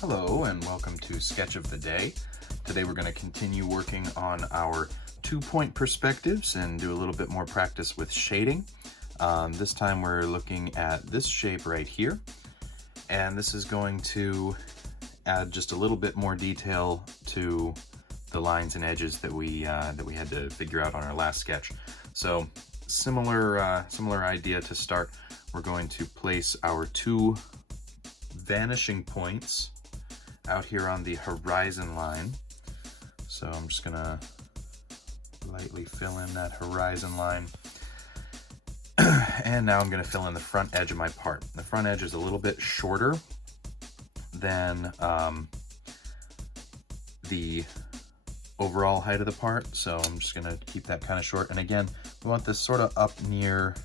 Hello and welcome to Sketch of the Day. Today we're going to continue working on our 2-point perspectives and do a little bit more practice with shading. This time we're looking at this shape right here, and this is going to add just a little bit more detail to the lines and edges that we had to figure out on our last sketch. So similar idea to start. We're going to place our two vanishing points out here on the horizon line. So I'm just gonna lightly fill in that horizon line. And now I'm gonna fill in the front edge of my part. The front edge is a little bit shorter than the overall height of the part, so I'm just gonna keep that kind of short. And again, we want this sort of up near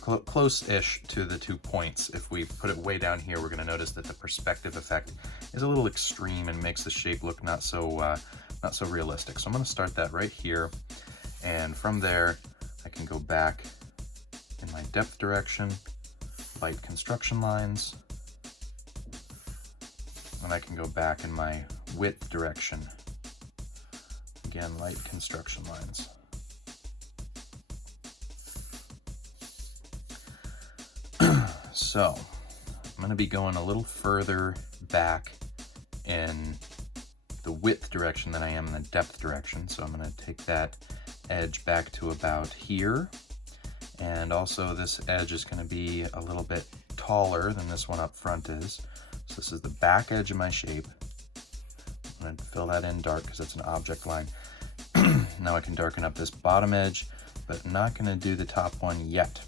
close-ish to the 2 points. If we put it way down here, we're going to notice that the perspective effect is a little extreme and makes the shape look not so realistic. So I'm going to start that right here, and from there I can go back in my depth direction, light construction lines, and I can go back in my width direction, again light construction lines. So I'm going to be going a little further back in the width direction than I am in the depth direction. So I'm going to take that edge back to about here. And also this edge is going to be a little bit taller than this one up front is. So this is the back edge of my shape. I'm going to fill that in dark because it's an object line. Now I can darken up this bottom edge, but I'm not going to do the top one yet,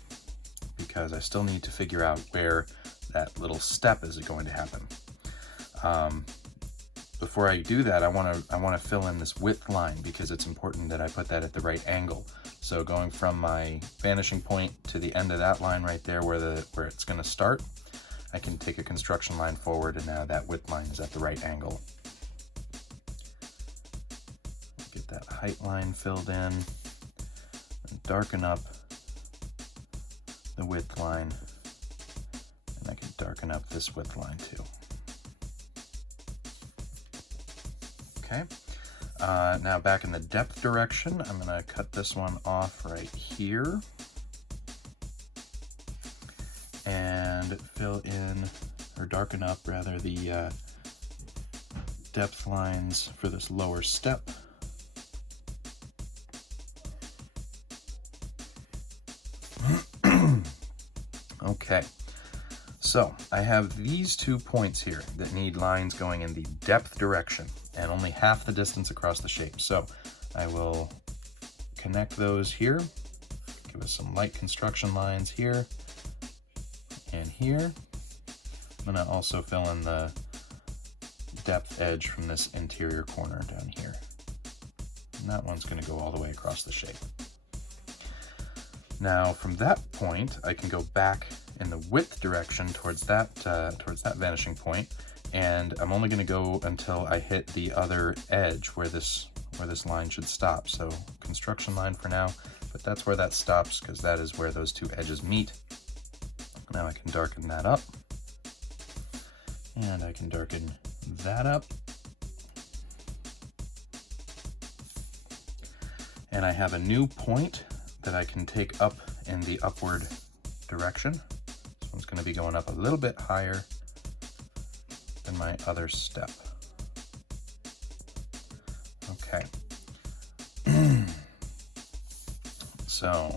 because I still need to figure out where that little step is going to happen. Before I do that, I want to fill in this width line, because it's important that I put that at the right angle. So going from my vanishing point to the end of that line right there where it's going to start, I can take a construction line forward, and now that width line is at the right angle. Get that height line filled in and darken up the width line, and I can darken up this width line too. Okay, now back in the depth direction, I'm going to cut this one off right here and fill in, or darken up rather, the depth lines for this lower step. Okay, so I have these 2 points here that need lines going in the depth direction and only half the distance across the shape. So I will connect those here, give us some light construction lines here and here. I'm going to also fill in the depth edge from this interior corner down here. And that one's going to go all the way across the shape. Now from that point, I can go back in the width direction towards that vanishing point, and I'm only going to go until I hit the other edge where this line should stop. So construction line for now, but that's where that stops, because that is where those 2 edges meet. Now I can darken that up, and I can darken that up, and I have a new point that I can take up in the upward direction. This one's going to be going up a little bit higher than my other step. Okay. So,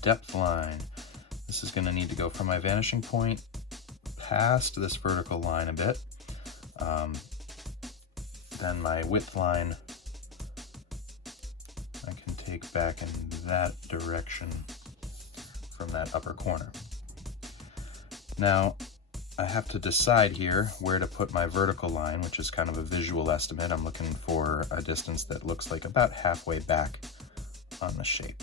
depth line. This is going to need to go from my vanishing point past this vertical line a bit. Then my width line I can take back in that direction from that upper corner. Now I have to decide here where to put my vertical line, which is kind of a visual estimate. I'm looking for a distance that looks like about halfway back on the shape.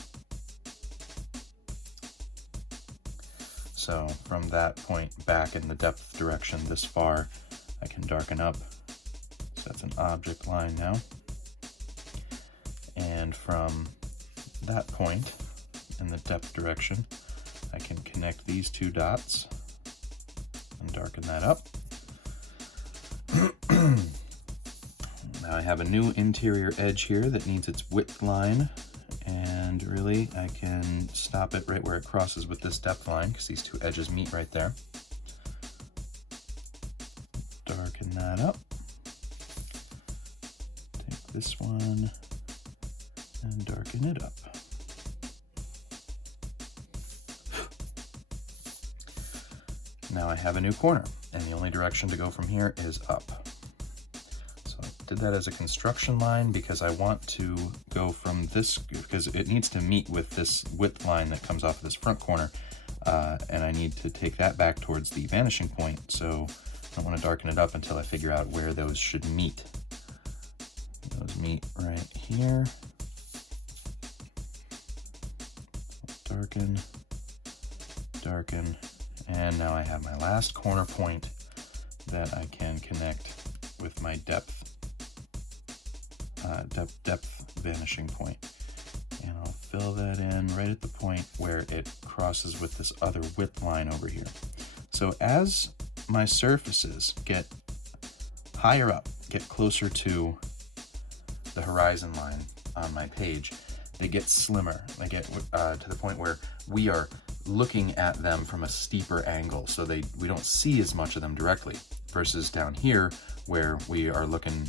So from that point back in the depth direction this far, I can darken up. So that's an object line now. And from that point in the depth direction, I can connect these 2 dots and darken that up. Now I have a new interior edge here that needs its width line, and really I can stop it right where it crosses with this depth line because these two edges meet right there. Darken that up. Take this one and darken it up. Now I have a new corner, and the only direction to go from here is up. So I did that as a construction line because I want to go from this, because it needs to meet with this width line that comes off of this front corner, and I need to take that back towards the vanishing point, so I don't want to darken it up until I figure out where those should meet. Those meet right here. Darken, darken, and now I have my last corner point that I can connect with my depth vanishing point. And I'll fill that in right at the point where it crosses with this other width line over here. So as my surfaces get higher up, get closer to the horizon line on my page, they get slimmer. They get to the point where we are looking at them from a steeper angle, so we don't see as much of them directly, versus down here where we are looking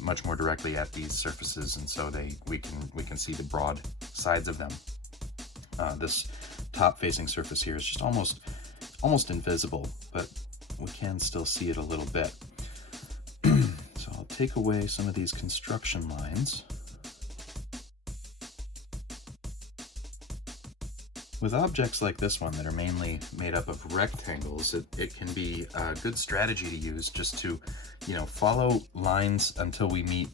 much more directly at these surfaces, and so we can see the broad sides of them. This top facing surface here is just almost invisible, but we can still see it a little bit. So I'll take away some of these construction lines. With objects like this one that are mainly made up of rectangles, it can be a good strategy to use just to, follow lines until we meet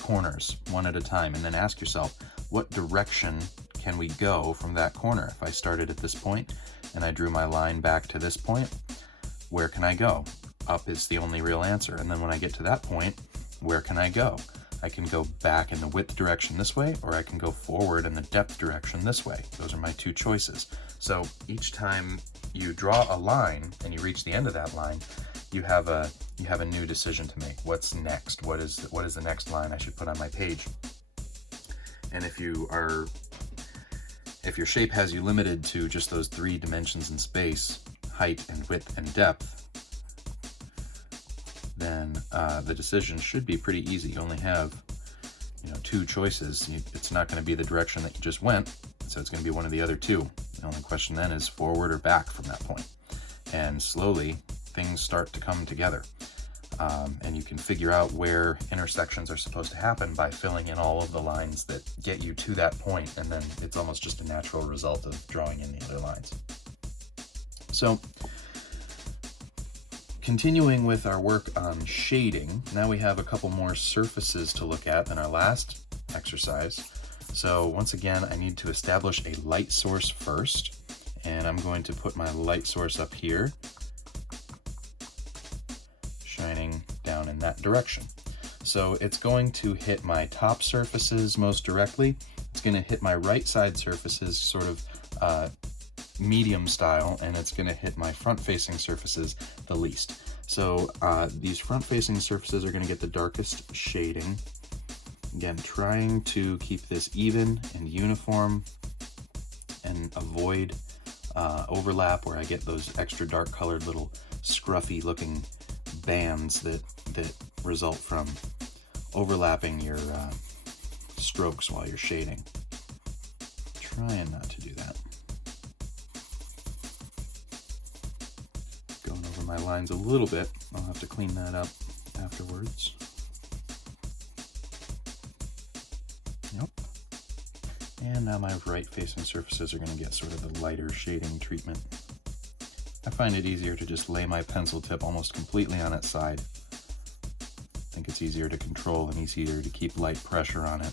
corners one at a time, and then ask yourself, what direction can we go from that corner? If I started at this point and I drew my line back to this point, where can I go? Up is the only real answer. And then when I get to that point, where can I go? I can go back in the width direction this way, or I can go forward in the depth direction this way. Those are my two choices. So each time you draw a line and you reach the end of that line, you have a new decision to make. What's next? What is the next line I should put on my page? And if your shape has you limited to just those 3 dimensions in space, height and width and depth, then the decision should be pretty easy. You only have 2 choices. It's not going to be the direction that you just went, so it's going to be one of the other 2. The only question then is forward or back from that point. And slowly things start to come together, and you can figure out where intersections are supposed to happen by filling in all of the lines that get you to that point, and then it's almost just a natural result of drawing in the other lines. So continuing with our work on shading, now we have a couple more surfaces to look at than our last exercise. So once again, I need to establish a light source first, and I'm going to put my light source up here, shining down in that direction. So it's going to hit my top surfaces most directly. It's going to hit my right side surfaces sort of medium style, and it's going to hit my front facing surfaces the least. So these front facing surfaces are going to get the darkest shading. Again, trying to keep this even and uniform and avoid overlap where I get those extra dark colored little scruffy looking bands that result from overlapping your strokes while you're shading. Trying not to do that. Going over my lines a little bit. I'll have to clean that up afterwards. Yep. And now my right facing surfaces are going to get sort of the lighter shading treatment. I find it easier to just lay my pencil tip almost completely on its side. I think it's easier to control and easier to keep light pressure on it.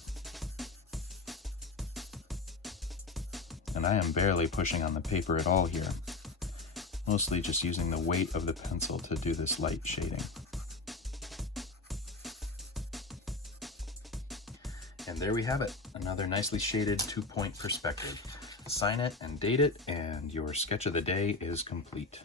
And I am barely pushing on the paper at all here. Mostly just using the weight of the pencil to do this light shading. And there we have it, another nicely shaded 2-point perspective. Sign it and date it, and your sketch of the day is complete.